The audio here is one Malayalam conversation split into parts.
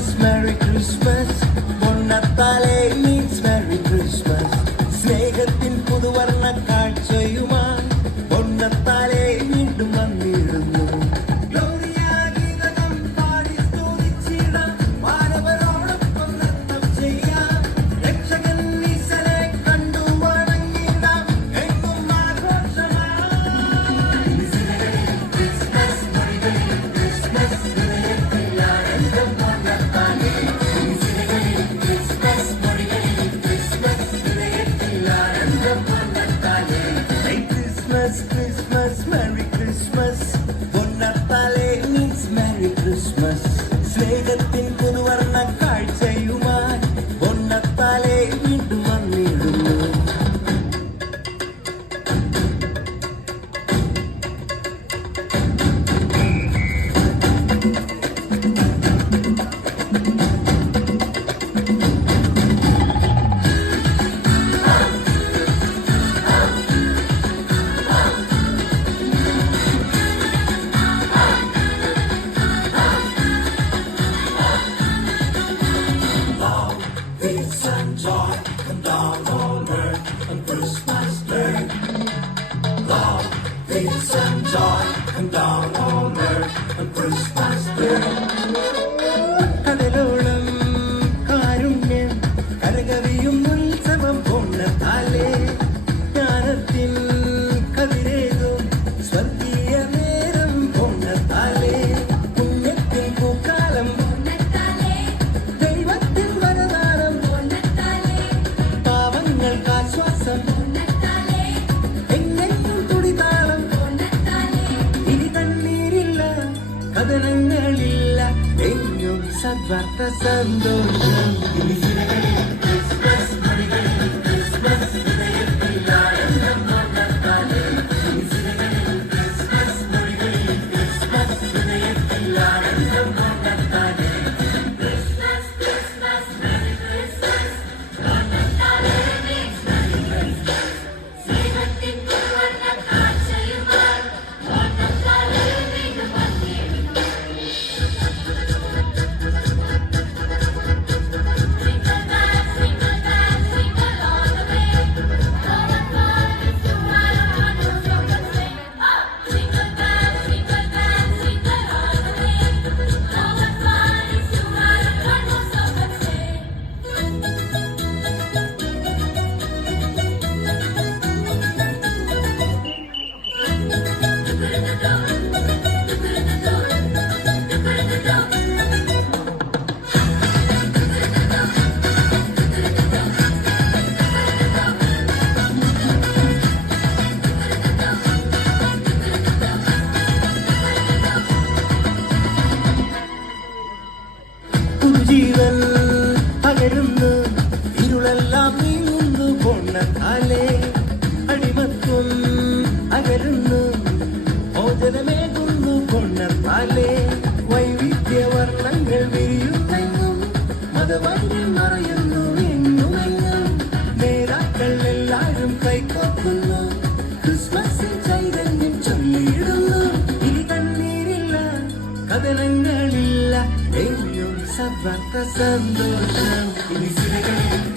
Christmas, Merry Christmas. പൊന്നത്താലേ means Merry Christmas. സ്നേഹത്തിൻ പുതുവർണ്ണ കാഴ്ചയുമായി പൊന്നത്താലേ വീണ്ടും വന്നിടുന്നു. Christmas, Merry Christmas. പൊന്നത്താലേ means Merry Christmas. സ്നേഹത്തിൻ പുതുവർണ്ണ കാഴ്ചയുമായി പൊന്നത്താലേ വീണ്ടും വന്നിടുന്നു. Peace and joy come down on earth on Christmas Day. Love, peace and joy come down on earth on Christmas Day. കടലോളം കാരുണ്യം കരകവിയും ഉത്സവം പൊന്നത്താലേ ജ്ഞാനത്തിൻ കതിരേകും സ്വർഗീയ നേരം പൊന്നത്താലേ പുണ്യത്തിൻ പൂക്കാലം കഥനങ്ങളില്ല എങ്ങും സദ്വാർത്ത സന്തോഷം. ജീവൻ പകരുന്നു ഇരുളെല്ലാം നീങ്ങുന്നു പൊന്നത്താലേ അടിമത്വം അകരുന്നു മോചനമേകുന്നു പൊന്നത്താലേ വൈവിധ്യവർണ്ണങ്ങൾ വിരിയുന്നെങ്ങും മതവൈര്യം മറയുന്നു എങ്ങുമെങ്ങും നേതാക്കൾ എല്ലാവരും കൈകോർക്കുന്നു ക്രിസ്മസിൽ ചൈതന്യം ചൊല്ലിയിടുന്നു. ഇനി കണ്ണീരില്ല കഥനങ്ങളില്ല എങ്ങും സദ്വാർത്ത സന്തോഷം.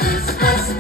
ക്രിസ്മസ്